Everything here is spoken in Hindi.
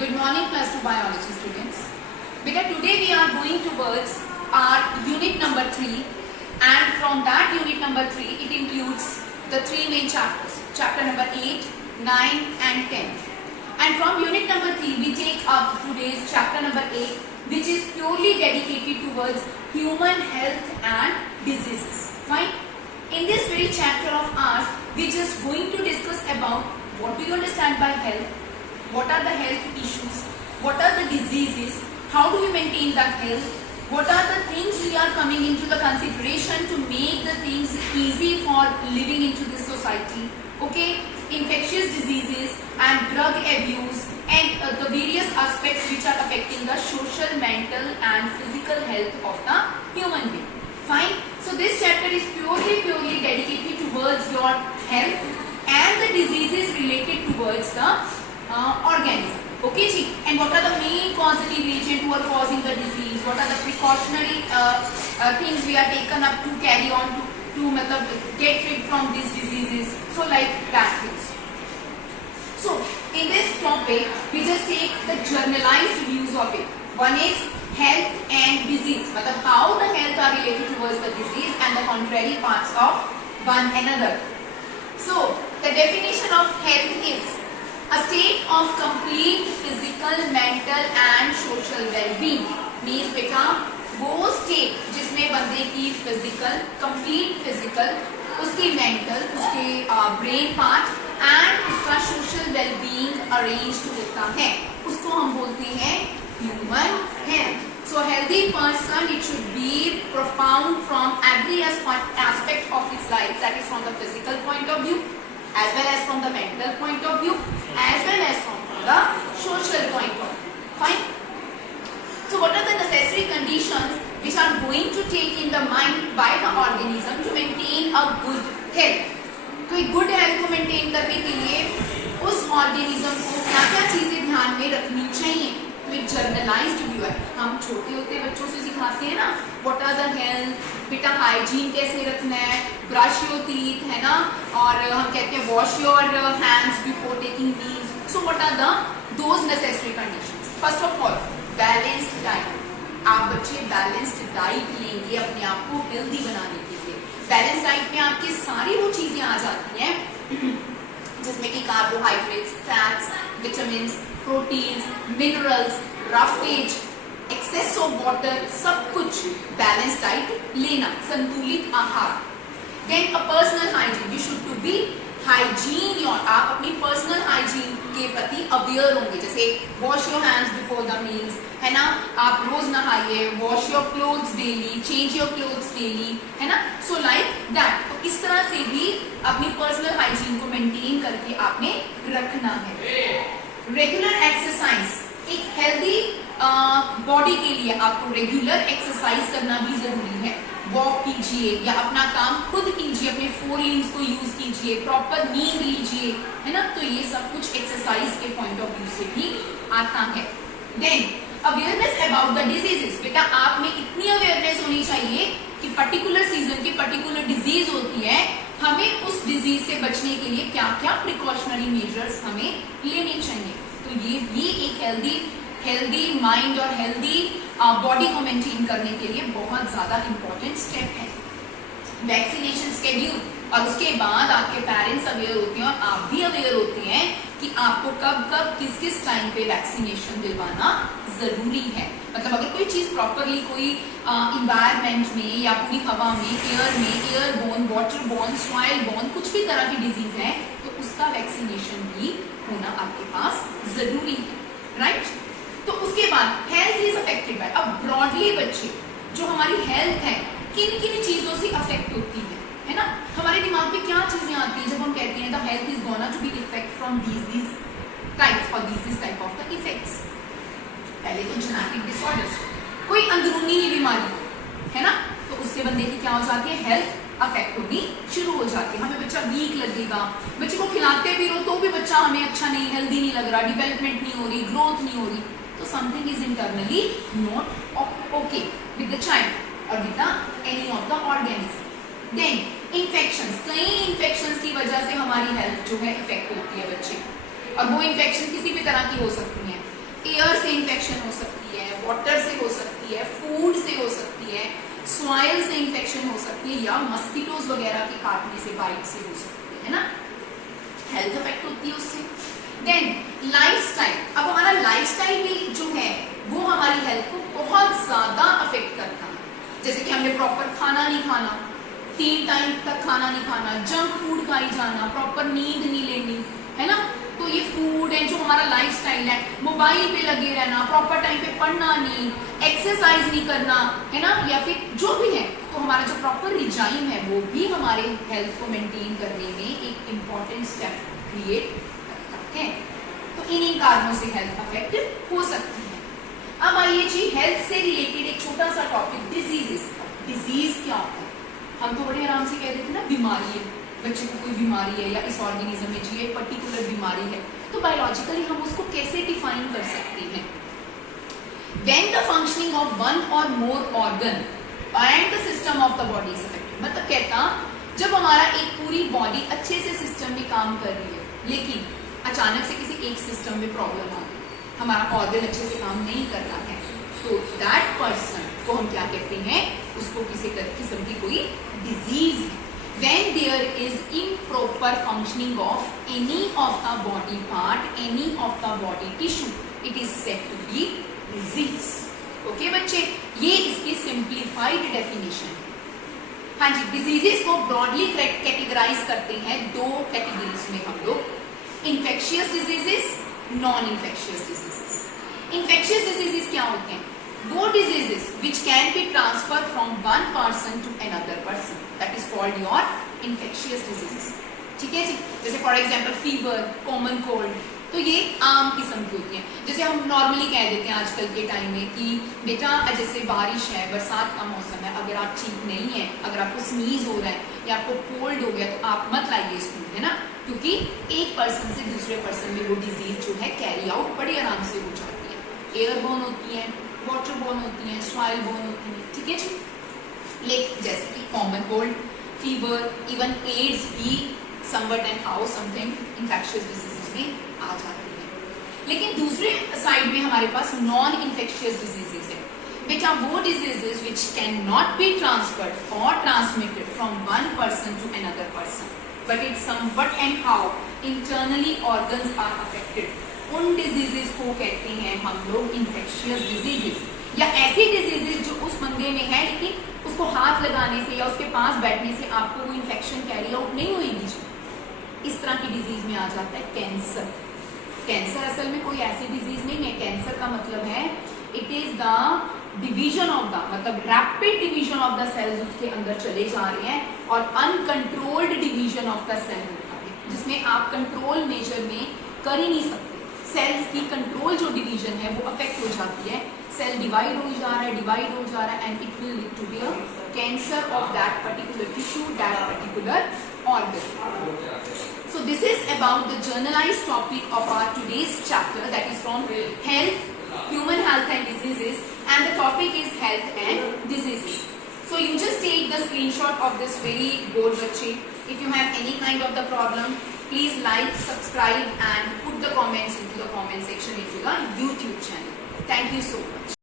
Good morning class 2 biology students. Beta, today we are going towards our unit number 3, and from that unit number 3 it includes the 3 main chapters, chapter number 8, 9 and 10. And from unit number 3 we take up today's chapter number 8, which is purely dedicated towards human health and diseases. Fine. In this very chapter of ours, we are just going to discuss about what do you understand by health, what are the health issues, what are the diseases, how do we maintain that health, what are the things we are coming into the consideration to make the things easy for living into this society, okay, infectious diseases and drug abuse and the various aspects which are affecting the social, mental and physical health of the human being. Fine. So this chapter is purely dedicated towards your health and the diseases related towards the organism. Okay, ji. And what are the main causative agents who are causing the disease? What are the precautionary things we are taken up to carry on to get rid from these diseases? So like that things. So in this topic, we just take the generalized views of it. One is health and disease, how the health are related towards the disease and the contrary parts of one another. So the definition of health is a state of complete physical, mental and social well-being. Means बेटा वो state जिसमें बंदे की physical, complete physical, उसकी mental, उसके brain part and उसका social well-being arranged होता है, उसको हम बोलते हैं human health. So healthy person, it should be profound from every aspect of his life, that is from the physical point of view, as well as from the mental point of view, as well as from the social point of view. Fine. So what are the necessary conditions which are going to take in the mind by the organism to maintain a good health? तो एक good health को maintain करने के लिए उस organism को क्या-क्या चीजें ध्यान में रखनी चाहिए? तो एक जर्नलाइज्ड व्यू है. हम छोटे होते बच्चों से सिखाते हैं ना, व्हाट आर द हेल्थ, बेटा हाइजीन कैसे रखना है, ब्रश योर टीथ, है ना, और हम कहते हैं wash your hands before taking meals. So what are those necessary conditions? First of all balanced diet. आप बच्चे बैलेंस्ड डाइट लेंगे अपने आप को हेल्दी बनाने के लिए. बैलेंस्ड डाइट में आपकी सारी वो चीजें आ जाती हैं जिसमें कि carbohydrates, fats, vitamins, proteins, minerals, roughage, excess of water, सब कुछ बैलेंस डाइट लेना, संतुलित आहार. Then a personal hygiene, you should to be hygiene your, आप अपनी पर्सनल हाइजीन के प्रति अवेयर होंगे. जैसे wash your hands before the meals, है ना, आप रोज नहाइए, wash your clothes daily, change your clothes daily, है ना. So like that. तो इस तरह से भी अपनी पर्सनल हाइजीन को मेंटेन करके आपने रखना है. रेगुलर एक्सरसाइज, एक हेल्दी बॉडी के लिए आपको रेगुलर एक्सरसाइज करना भी जरूरी है. वॉक कीजिए या अपना काम खुद कीजिए, अपने 4 लिम्स को यूज कीजिए, प्रॉपर नींद लीजिए, है ना. तो ये सब कुछ एक्सरसाइज के पॉइंट ऑफ व्यू से भी आता है. Then awareness about the diseases. बेटा आप में इतनी अवेयरनेस होनी चाहिए कि पर्टिकुलर सीजन की पर्टिकुलर डिजीज होती है, हमें उस डिजीज से बचने के लिए क्या क्या प्रिकॉशनरी मेजर्स हमें लेने चाहिए. तो ये भी एक हेल्दी माइंड और हेल्दी बॉडी को मेंटेन करने के लिए बहुत ज्यादा इंपॉर्टेंट स्टेप है. वैक्सीनेशन शेड्यूल, और उसके बाद आपके पेरेंट्स अवेयर होते हैं और आप भी अवेयर होते हैं कि आपको कब कब किस टाइम पे वैक्सीनेशन दिलवाना जरूरी है. मतलब अगर कोई चीज प्रॉपरली कोई इन्वायरमेंट में या पूरी हवा में, एयर में, एयरबोर्न, वाटरबोर्न, सॉइल बोर्न, कुछ भी तरह की डिजीज है तो उसका वैक्सीनेशन भी होना आपके पास जरूरी है. राइट. तो उसके बाद हेल्थ इज अफेक्टेड बाय, अब ब्रॉडली बच्चे जो हमारी हेल्थ है किन किन चीजों से अफेक्ट होती है ना. हमारे दिमाग में क्या चीजें आती है जब हम कहते हैं the health is gonna to be effect from these types और these type of the effects. पहले तो जेनेटिक डिसऑर्डर्स, कोई अंदरूनी ही बीमारी, है ना, तो उससे बंदे की क्या हो जाती है, हेल्थ अफेक्ट होनी शुरू हो जाती है. हमें बच्चा वीक लगेगा, बच्चे को खिलाते भी रहो तो भी बच्चा हमें अच्छा नहीं, हेल्दी नहीं लग रहा, डेवलपमेंट नहीं हो रही, ग्रोथ नहीं हो रही. तो something is internally not okay with the child और with any of the organism. Then infections, कई इन्फेक्शंस की वजह से हमारी हेल्थ जो है इफेक्ट होती है बच्चे, और वो इन्फेक्शन किसी भी तरह की हो सकती है. एयर से इन्फेक्शन हो सकती है, वाटर से हो सकती है, फूड से हो सकती है, सॉइल से इन्फेक्शन हो सकती है, या मस्कीटोज वगैरह के काटने से, बाइट से हो सकती है ना, हेल्थ अफेक्ट होती है उससे। देन लाइफस्टाइल, अब हमारा लाइफस्टाइल भी जो है वो हमारी हेल्थ को बहुत ज्यादा अफेक्ट करता है। जैसे कि हमने प्रॉपर खाना नहीं खाना, 3 टाइम तक खाना नहीं खाना, जंक फूड खाई जाना, प्रॉपर नींद नहीं लेनी, है ना, तो ये फूड है जो हमारा लाइफस्टाइल है। मोबाइल पे लगे रहना, प्रॉपर टाइम पे पढ़ना नहीं, एक्सरसाइज नहीं करना, है ना, या फिर जो भी है, तो हमारा जो प्रॉपर रिजाइम है वो भी हमारे हेल्थ को मेंटेन करने में एक इम्पॉर्टेंट स्टेप क्रिएट करता है। तो इन्हीं कारणों से हेल्थ अफेक्ट हो सकती है। अब आइए जी, हेल्थ से रिलेटेड एक छोटा सा टॉपिक, डिजीजेस। डिजीज क्या होता है? हम तो बड़े आराम से कह देते हैं ना, बीमारी है, बच्चे को कोई बीमारी है या इस ऑर्गेनिज्म में जी एक पर्टिकुलर बीमारी है, तो बायोलॉजिकली हम उसको कैसे डिफाइन कर सकते हैं? When the functioning of one or more organ and the system of the body is affected, मतलब कहता जब हमारा एक पूरी बॉडी अच्छे से सिस्टम में काम कर रही है, लेकिन अचानक से किसी एक सिस्टम में प्रॉब्लम आ गई, हमारा ऑर्गन अच्छे से काम नहीं कर रहा है, तो दैट पर्सन को हम क्या कहते हैं? उसको किसी किस्म की कोई डिजीज है। When there is improper functioning of any of the body part, any of the body tissue, it is said to be disease. Okay बच्चे, ये इसकी simplified definition है। हाँ जी, डिजीजेस को ब्रॉडली कैटेगराइज करते हैं 2 कैटेगरीज में हम लोग, infectious diseases, non infectious diseases. Infectious diseases क्या होते हैं? वो diseases which can be transferred from one person to another person, that is called your infectious diseases. ठीक है जी, जैसे for example fever, common cold, तो ये आम किस्म की होती हैं। जैसे हम नॉर्मली कह देते हैं आजकल के टाइम में कि बेटा जैसे बारिश है, बरसात का मौसम है, अगर आप ठीक नहीं है, अगर आपको स्नीज हो रहा है या आपको कोल्ड हो गया, तो आप मत लाइए स्कूल, है ना, क्योंकि एक पर्सन से दूसरे पर्सन में वो डिजीज जो है कैरी आउट बड़ी आराम से हो जाती है। एयरबोर्न होती है, वाटरबोर्न होती हैं, सॉइल बोर्न होती हैं, ठीक है जी। लेकिन जैसे कि common cold, fever, even AIDS भी somewhat and how something infectious diseases में आ जाती है। लेकिन दूसरे साइड में हमारे पास नॉन इन्फेक्शियस डिजीजेस है। बेटा वो diseases which can not be transferred और transmitted from one person to another person, but it somewhat and how internally organs are affected, उन डिजीजेस को कहते हैं हम लोग इन्फेक्शियस डिजीजेस। या ऐसी डिजीजेस जो उस बंदे में है लेकिन उसको हाथ लगाने से या उसके पास बैठने से आपको वो इन्फेक्शन कैरी आउट नहीं होगी, इस तरह की डिजीज में आ जाता है कैंसर। कैंसर असल में कोई ऐसी डिजीज नहीं है। कैंसर का मतलब है it is the division of the, मतलब rapid division of the cells उसके अंदर चले जा रहे हैं और uncontrolled division of the cell होता है, जिसमें आप कंट्रोल मेजर में कर ही नहीं सकते। सेल्स की कंट्रोल जो डिवीजन है वो अफेक्ट हो जाती है, सेल डिवाइड हो जा रहा है and it will lead to be a cancer of that particular tissue, that particular organ. So this is about the generalized topic of our today's chapter, that is from health, human health and diseases, and the topic is health and diseases. So you just take the screenshot of this very board bache. If you have any kind of the problem, please like, subscribe and put the comments into the comment section into the YouTube channel. Thank you so much.